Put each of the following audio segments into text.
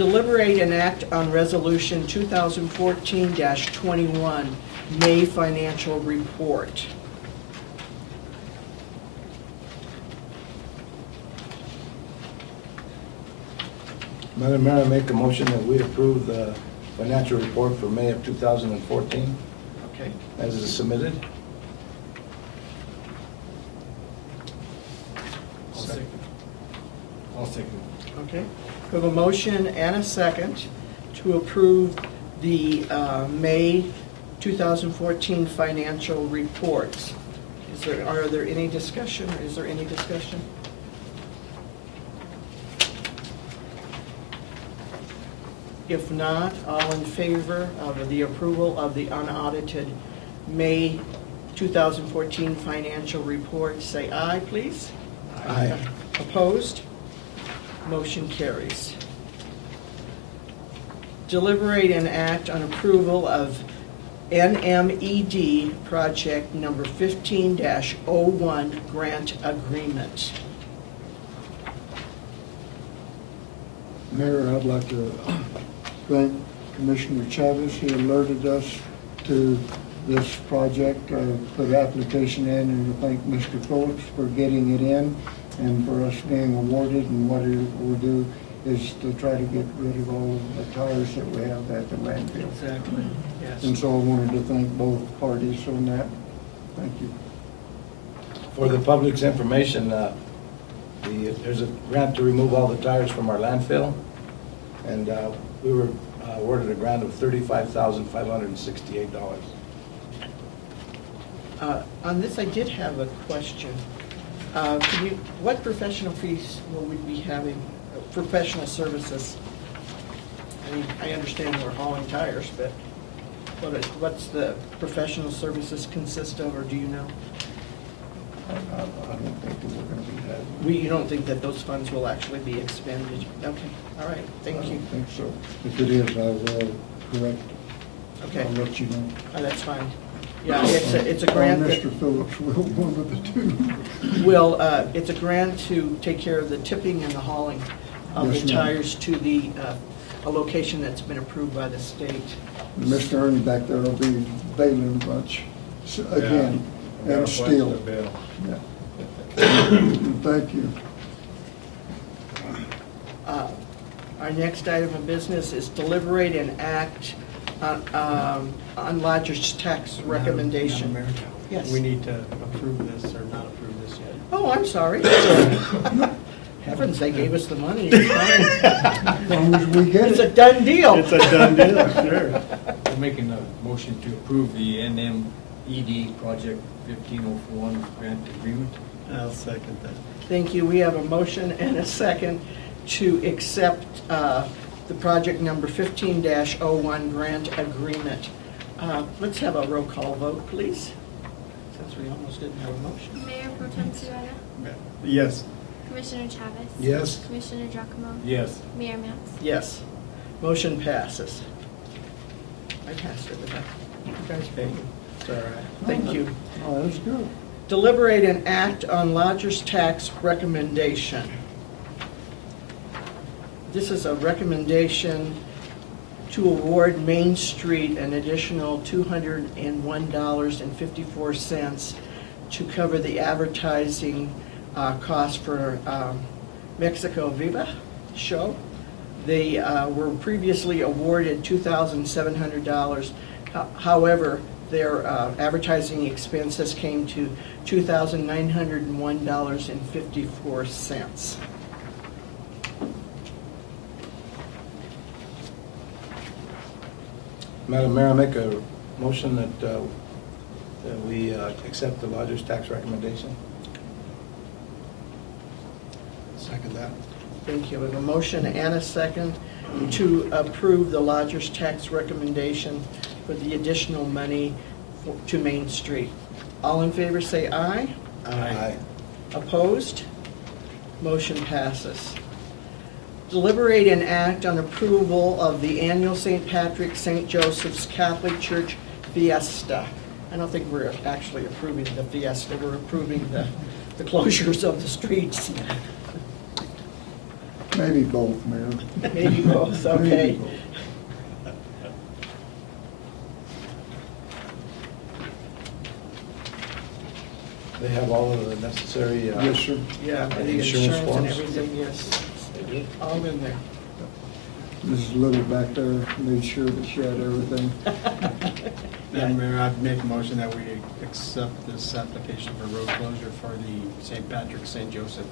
Deliberate and act on Resolution 2014-21, May Financial Report. Madam Mayor, I make a motion that we approve the financial report for May of 2014 Okay. as is submitted. I'll second. Okay. We have a motion and a second to approve the May 2014 financial reports. Are there any discussion, or is there any discussion? If not, all in favor of the approval of the unaudited May 2014 financial report, say aye, please. Aye. Opposed? Motion carries. Deliberate and act on approval of NMED project number 15-01 grant agreement. Mayor, I'd like to thank Commissioner Chavez. He alerted us to this project, put application in, and to thank Mr. Phillips for getting it in and for us being awarded. And what it will do is to try to get rid of all of the tires that we have at the landfill. Exactly, yes. And so I wanted to thank both parties on that. Thank you. For the public's information, there's a grant to remove all the tires from our landfill, and we were awarded a grant of $35,568. On this, I did have a question. What professional fees will we be having, professional services? I mean, I understand we're hauling tires, but what's the professional services consist of, or do you know? I don't think that we're going to be having. You don't think that those funds will actually be expended? Okay, all right, thank you. I don't think so. If it is, I will correct. Okay. I'll let you know. Oh, that's fine. Yeah, it's a grant that Mr. Phillips will, one of the two. will, it's a grant to take care of the tipping and the hauling of Yes, the ma'am. tires to the, a location that's been approved by the state. Mr. Ernie back there will be bailing a bunch, again, and steel. Yeah. Thank you. Our next item of business is deliberate and act on lodger's tax recommendation. Madam Mayor, Yes. we need to approve this or not approve this yet. Oh, I'm sorry. Heavens, they gave us the money. It's fine. As long as we get It's a it. done deal. It's a done deal, sure. I'm making a motion to approve the NMED project 1501 grant agreement. I'll second that. Thank you. We have a motion and a second to accept the project number 15-01 grant agreement. Let's have a roll call vote, please, since we almost didn't have a motion. Mayor Pro Tem Serrata, Yes. Commissioner Chavez. Yes. Commissioner Giacomo. Yes. Mayor Matz. Yes. Motion passes. I passed it, but you guys paid. It's all right. Thank you. Oh, that's good. Deliberate and act on lodger's tax recommendation. This is a recommendation to award Main Street an additional $201.54 to cover the advertising cost for Mexico Viva show. They were previously awarded $2,700. However, their advertising expenses came to $2,901.54. Madam Mayor, I make a motion that we accept the lodger's tax recommendation. Second that. Thank you. We have a motion and a second to approve the lodger's tax recommendation for the additional money to Main Street. All in favor say aye. Aye. Opposed? Motion passes. Deliberate and act on approval of the annual St. Patrick St. Joseph's Catholic Church Fiesta. I don't think we're actually approving the fiesta, we're approving the closures of the streets. Maybe both, Mayor. Maybe both, okay. Maybe both. They have all of the necessary. Yes, sir. Yeah, And the insurance insurance and forms? everything, yes. All in there. Mrs. Little back there made sure that she had everything. Madam Mayor, I'd make a motion that we accept this application for road closure for the St. Patrick, St. Joseph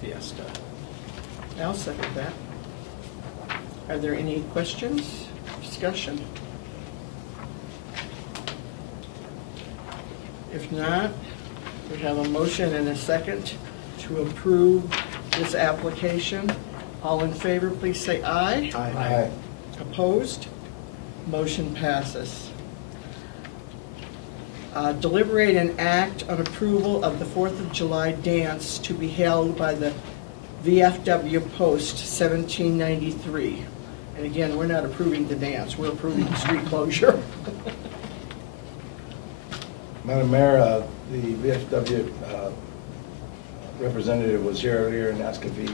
Fiesta. I'll second that. Are there any questions, discussion? If not, we have a motion and a second to approve this application. All in favor, please say aye. Aye. Opposed? Motion passes. Deliberate and act on approval of the 4th of July dance to be held by the VFW Post 1793. And again, we're not approving the dance, we're approving the street closure. Madam Mayor, the VFW representative was here earlier and asked if he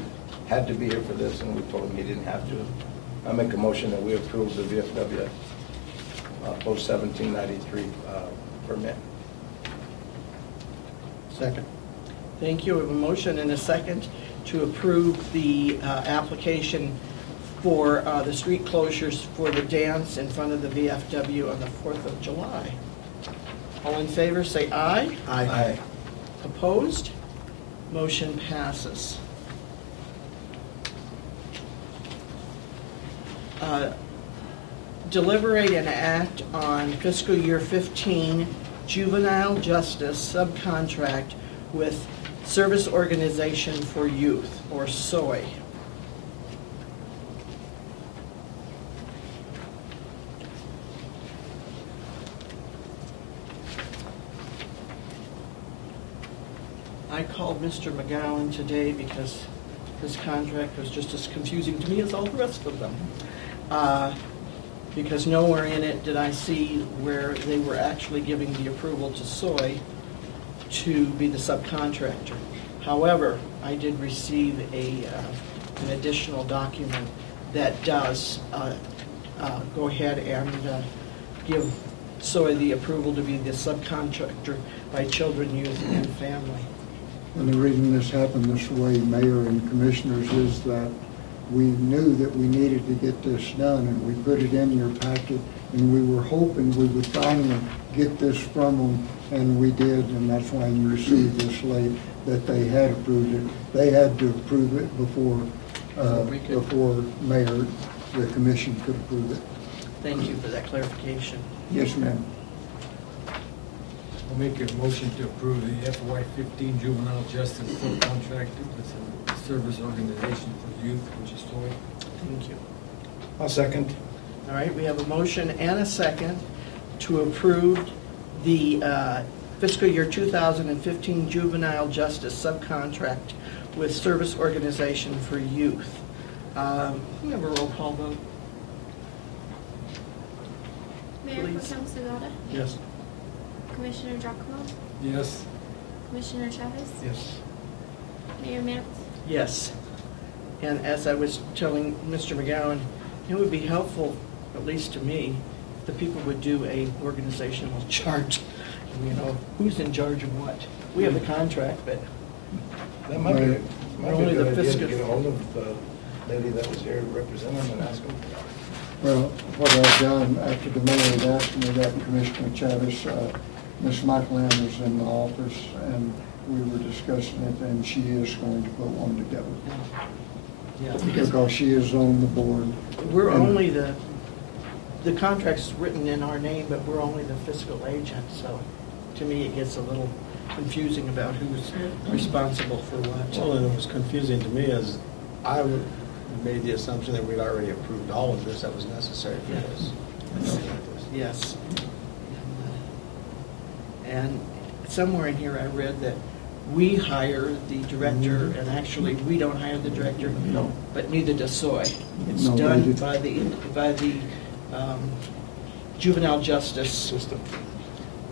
had to be here for this, and we told him he didn't have to. I make a motion that we approve the VFW Post 1793 permit. Second. Thank you. We have a motion and a second to approve the application for the street closures for the dance in front of the VFW on the 4th of July. All in favor, say aye. Aye. Opposed? Motion passes. Deliberate and act on fiscal year 15 juvenile justice subcontract with Service Organization for Youth, or SOY. I called Mr. McGowan today because this contract was just as confusing to me as all the rest of them. Because nowhere in it did I see where they were actually giving the approval to SOY to be the subcontractor. However, I did receive an additional document that does go ahead and give SOY the approval to be the subcontractor by Children, Youth, and Family. And the reason this happened this way, Mayor and Commissioners, is that we knew that we needed to get this done, and we put it in your packet, and we were hoping we would finally get this from them, and we did, and that's why you received this late, that they had approved it. They had to approve it before Mayor, the Commission could approve it. Thank you for that clarification. Yes, ma'am. I'll make a motion to approve the FY15 juvenile justice subcontract with the Service Organization for Youth, which is SOY. Thank you. I'll second. All right, we have a motion and a second to approve the fiscal year 2015 juvenile justice subcontract with Service Organization for Youth. We have a roll call vote. Mayor Pro Please. Tem Segata, Yes. Commissioner Giacomo, Yes. Commissioner Chavez, Yes. Mayor Mance. Yes. And as I was telling Mr. McGowan, it would be helpful, at least to me, if the people would do a organizational chart. You know, who's in charge of what? We have the contract, but That might be, Right. might be Only a the good idea to fiscal- get a hold of the lady that was here to represent them and ask them. Well, what I've done after the mayor had asked me that, Commissioner Chavez, Ms. Michael Ann was in the office, and we were discussing it, and she is going to put one together. yeah, because Because she is on the board. we're And- only the contract's written in our name, but we're only the fiscal agent, so to me, it gets a little confusing about who's responsible for what. Well, and it was confusing to me as I made the assumption that we'd already approved all of this that was necessary for this. Yes. And somewhere in here I read that we hire the director, and actually, we don't hire the director, No. but neither does SOY. It's No, they done do. by the juvenile justice system.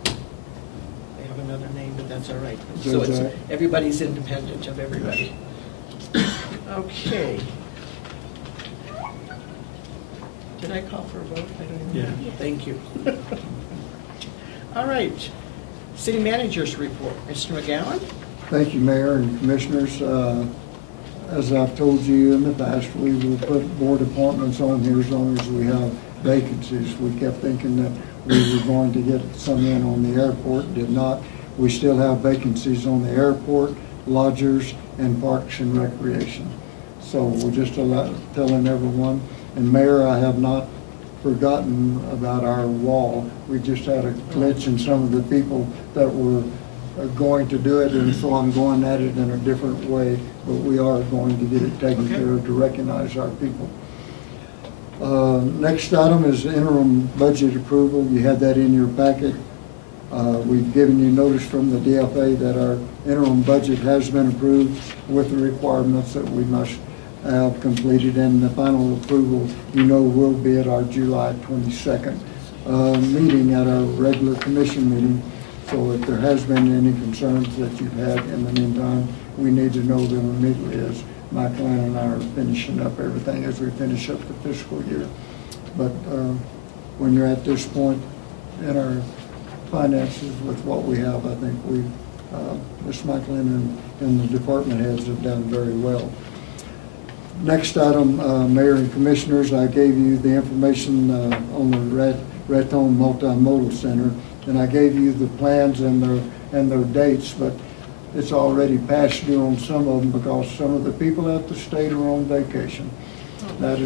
They have another name, but that's all right. So Judge, it's, everybody's independent of everybody. Okay, Did I call for a vote? I don't even Yeah. know. Yes. Thank you. All right. City Manager's report. Mr. McGowan? Thank you, Mayor and Commissioners. As I've told you in the past, we will put board appointments on here as long as we have vacancies. We kept thinking that we were going to get some in on the airport, did not. We still have vacancies on the airport, lodgers, and parks and recreation. So we're just telling everyone. And Mayor, I have not forgotten about our wall. We just had a glitch in some of the people that were going to do it, and so I'm going at it in a different way, but we are going to get it taken Okay. care of to recognize our people. Next item is interim budget approval. You had that in your packet. We've given you notice from the DFA that our interim budget has been approved with the requirements that we must have completed, and the final approval, will be at our July 22nd meeting, at our regular commission meeting. So if there has been any concerns that you've had in the meantime, we need to know them immediately, as Michael and I are finishing up everything as we finish up the fiscal year. But when you're at this point in our finances with what we have, I think Ms. Michaelin and the department heads have done very well. Next item, Mayor and Commissioners, I gave you the information on the Raton Multimodal Center, and I gave you the plans and their dates, but it's already past due on some of them because some of the people at the state are on vacation. But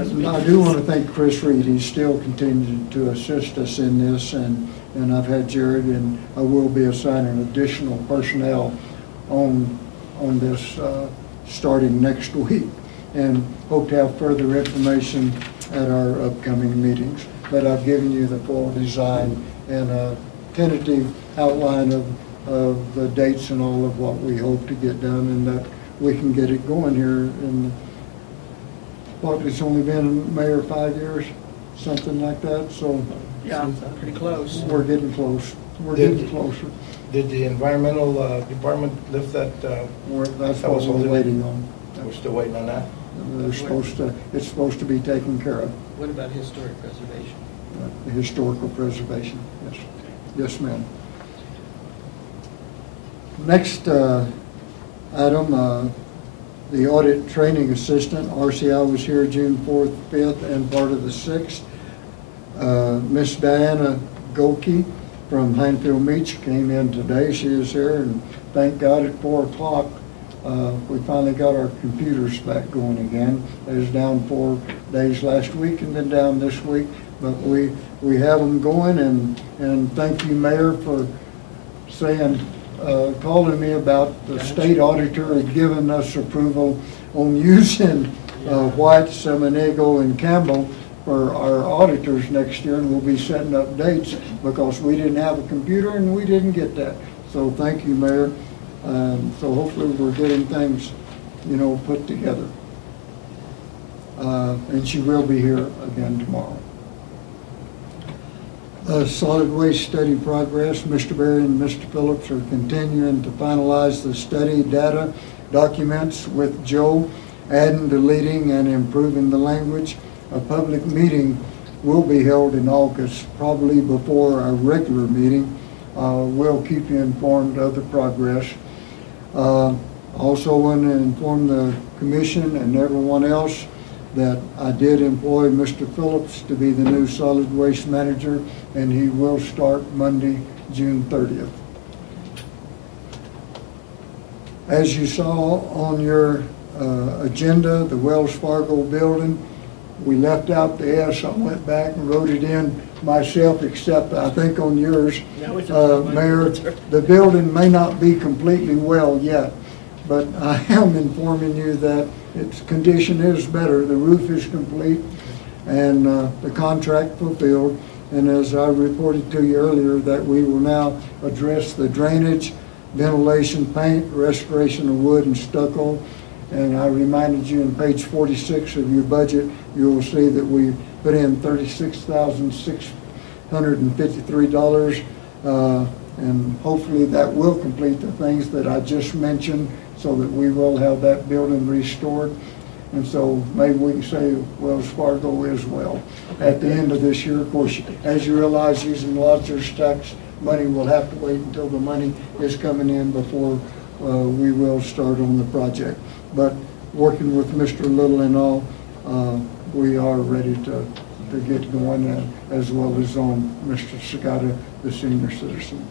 I do want to thank Chris Reed. He's still continuing to assist us in this, and I've had Jared, and I will be assigning additional personnel on this starting next week, and hope to have further information at our upcoming meetings. But I've given you the full design and a tentative outline of the dates and all of what we hope to get done, and that we can get it going here in it's only been, Mayor, 5 years, something like that, so Yeah, pretty close. we're getting close. We're getting closer. Did the environmental department lift that? That's that what was we're holding it? waiting on. We're still waiting on that? It's supposed to be taken care of. What about historic preservation? The historical preservation, yes. Yes, ma'am. Next item, the audit training assistant. RCI was here June 4th, 5th, and part of the 6th. Miss Diana Goki from Hinefield Beach came in today. She is here, and thank God at 4 o'clock we finally got our computers back going again. It was down 4 days last week and then down this week, but we have them going, and thank you, Mayor, for saying, calling me about the state auditor had given us approval on using White, Samaniego, and Campbell for our auditors next year, and we'll be setting up dates because we didn't have a computer and we didn't get that. So thank you, Mayor. So hopefully we're getting things, put together. And she will be here again tomorrow. Solid waste study progress. Mr. Berry and Mr. Phillips are continuing to finalize the study data documents with Joe, adding, deleting, and improving the language. A public meeting will be held in August, probably before our regular meeting. We'll keep you informed of the progress. Also want to inform the commission and everyone else that I did employ Mr. Phillips to be the new solid waste manager, and he will start Monday, June 30th. As you saw on your agenda, the Wells Fargo building, we left out the S. I went back and wrote it in myself, except I think on yours, Mayor, the building may not be completely well yet, but I am informing you that its condition is better. The roof is complete and the contract fulfilled. And as I reported to you earlier, that we will now address the drainage, ventilation, paint, restoration of wood and stucco. And I reminded you in page 46 of your budget, you will see that we put in $36,653. And hopefully that will complete the things that I just mentioned, so that we will have that building restored. And so maybe we can say Wells Fargo as well. At the end of this year, of course, as you realize, using lodger's tax money, we'll have to wait until the money is coming in before we will start on the project. But working with Mr. Little and all, we are ready to get going, as well as on Mr. Sagata, the senior citizen.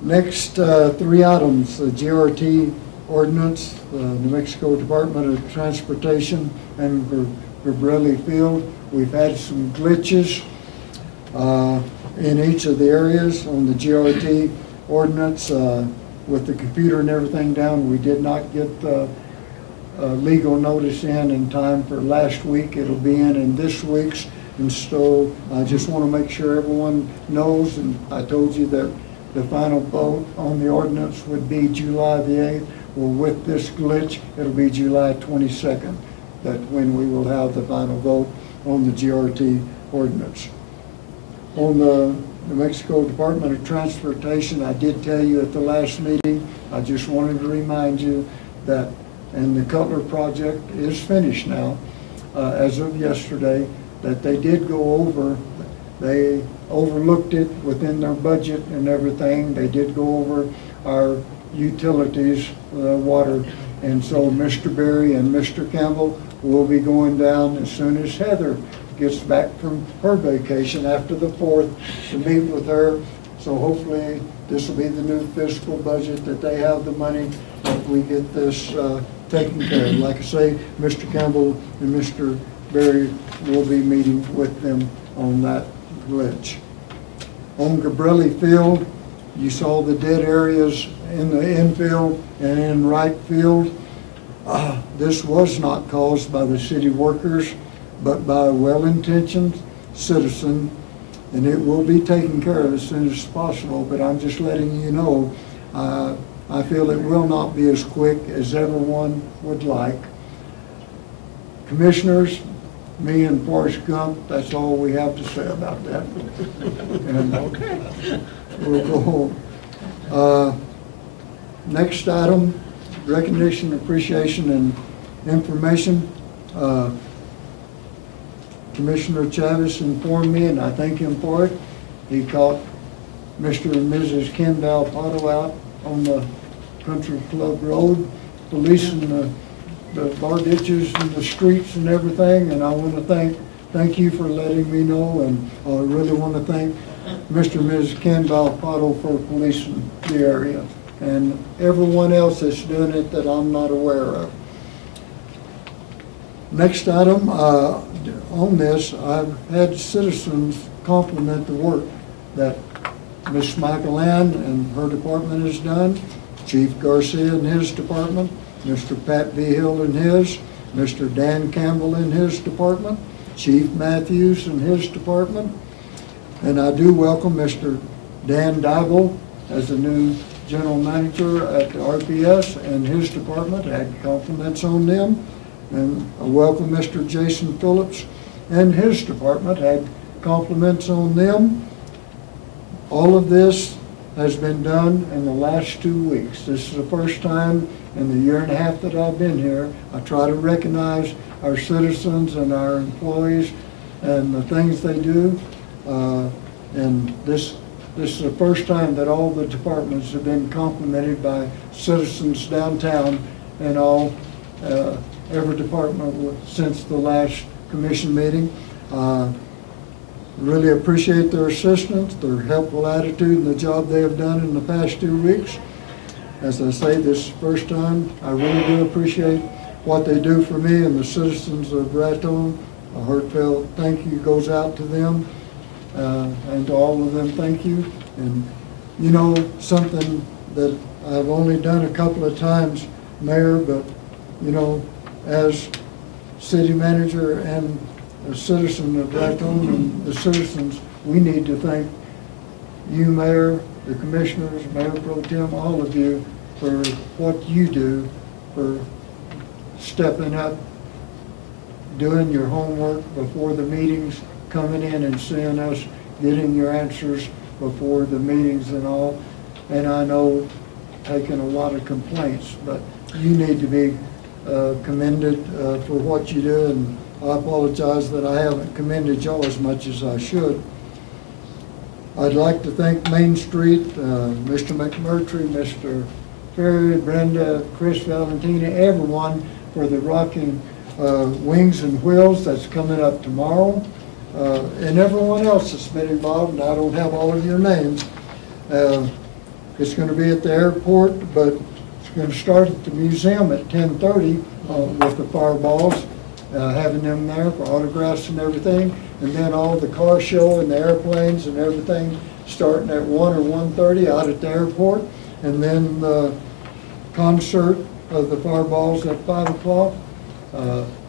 Next, 3 items: the GRT ordinance, the New Mexico Department of Transportation, and Gabrelli Field. We've had some glitches in each of the areas on the GRT ordinance. With the computer and everything down, we did not get the legal notice in time for last week. It'll be in this week's, and so I just want to make sure everyone knows, and I told you that the final vote on the ordinance would be July the 8th. Well, with this glitch, it'll be July 22nd, that when we will have the final vote on the GRT ordinance. On the New Mexico Department of Transportation, I did tell you at the last meeting, I just wanted to remind you that, and the Cutler project is finished now, as of yesterday, that they did go over, they overlooked it within their budget and everything. They did go over our utilities, water, and so Mr. Berry and Mr. Campbell will be going down as soon as Heather gets back from her vacation after the 4th to meet with her. So hopefully this will be the new fiscal budget, that they have the money, that we get this taken care of. Like I say, Mr. Campbell and Mr. Berry will be meeting with them on that glitch. On Gabrelli Field, you saw the dead areas in the infield and in right field. This was not caused by the city workers, but by a well-intentioned citizen, and it will be taken care of as soon as possible. But I'm just letting you know, I feel it will not be as quick as everyone would like. Commissioners, me and Forrest Gump, that's all we have to say about that. And okay, we'll go home. Next item, recognition, appreciation, and information. Commissioner Chavez informed me, and I thank him for it. He caught Mr. and Mrs. Ken Valpato out on the Country Club Road, policing the bar ditches and the streets and everything, and I want to thank you for letting me know, and I really want to thank Mr. and Mrs. Ken Valpato for policing the area, and everyone else that's doing it that I'm not aware of. Next item, on this, I've had citizens compliment the work that Ms. Michael Ann and her department has done, Chief Garcia and his department, Mr. Pat Vigil and his, Mr. Dan Campbell in his department, Chief Matthews and his department, and I do welcome Mr. Dan Dybel as the new general manager at the RPS and his department. I had compliments on them. And I welcome Mr. Jason Phillips and his department. I had compliments on them. All of this has been done in the last 2 weeks. This is the first time in the year and a half that I've been here. I try to recognize our citizens and our employees and the things they do. And this is the first time that all the departments have been complimented by citizens downtown and all, every department since the last commission meeting. Really appreciate their assistance, their helpful attitude, and the job they have done in the past 2 weeks. As I say, this is the first time. I really do appreciate what they do for me and the citizens of Raton. A heartfelt thank you goes out to them, and to all of them, thank you. And you know, something that I've only done a couple of times, Mayor, but you know, as city manager and a citizen of Raton and the citizens, we need to thank you, Mayor, the commissioners, Mayor Pro Tem, all of you, for what you do, for stepping up, doing your homework before the meetings, coming in and seeing us, getting your answers before the meetings and all. And I know taking a lot of complaints, but you need to be commended for what you do, and I apologize that I haven't commended y'all as much as I should. I'd like to thank Main Street, Mr. McMurtry, Mr. Ferry, Brenda, Chris Valentina, everyone for the rocking Wings and Wheels that's coming up tomorrow, and everyone else that's been involved, and I don't have all of your names. It's going to be at the airport, but it's going to start at the museum at 10:30 with the fireballs, having them there for autographs and everything, and then all the car show and the airplanes and everything starting at 1 or 1:30 out at the airport, and then the concert of the fireballs at 5 o'clock.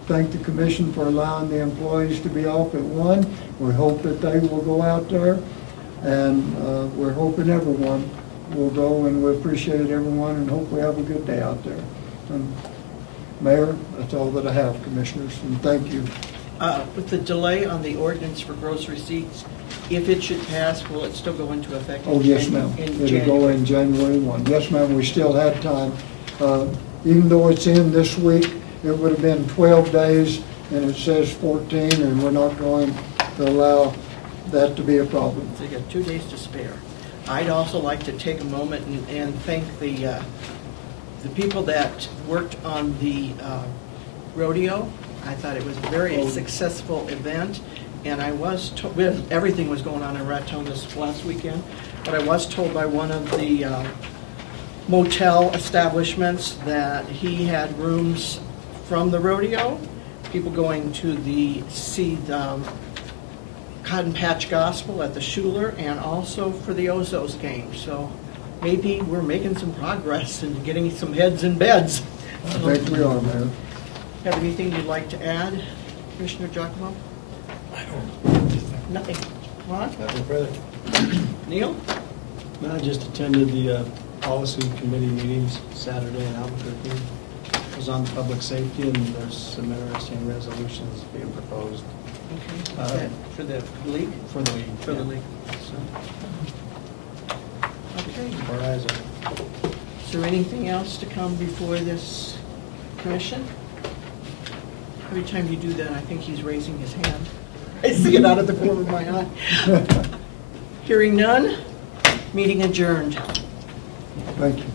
Thank the commission for allowing the employees to be off at 1. We hope that they will go out there, and we're hoping everyone will go, and we appreciate everyone and hope we have a good day out there. And Mayor, that's all that I have, commissioners, and thank you. With the delay on the ordinance for gross receipts, if it should pass, will it still go into effect? Oh, yes, ma'am. It'll go in January 1. Yes, ma'am, we still had time. Even though it's in this week, it would have been 12 days, and it says 14, and we're not going to allow that to be a problem. So you got 2 days to spare. I'd also like to take a moment and thank the people that worked on the rodeo. I thought it was a very successful event, and I was told, everything was going on in Raton this last weekend, but I was told by one of the motel establishments that he had rooms from the rodeo, people going to see the Cotton Patch Gospel at the Schuler, and also for the Ozos game. So maybe we're making some progress in getting some heads in beds. I think we are, Mayor. Have anything you'd like to add, Commissioner Giacomo? I don't. Nothing. Ron? Nothing further. Neil? No, I just attended the policy committee meetings Saturday in Albuquerque. I was on public safety, and there's some interesting resolutions being proposed Okay. Is that for the league? for the league. For the yeah. league. So, okay. Verizon. Is there anything else to come before this commission? Every time you do that, I think he's raising his hand. I see it out of the corner of my eye. Hearing none, meeting adjourned. Thank you.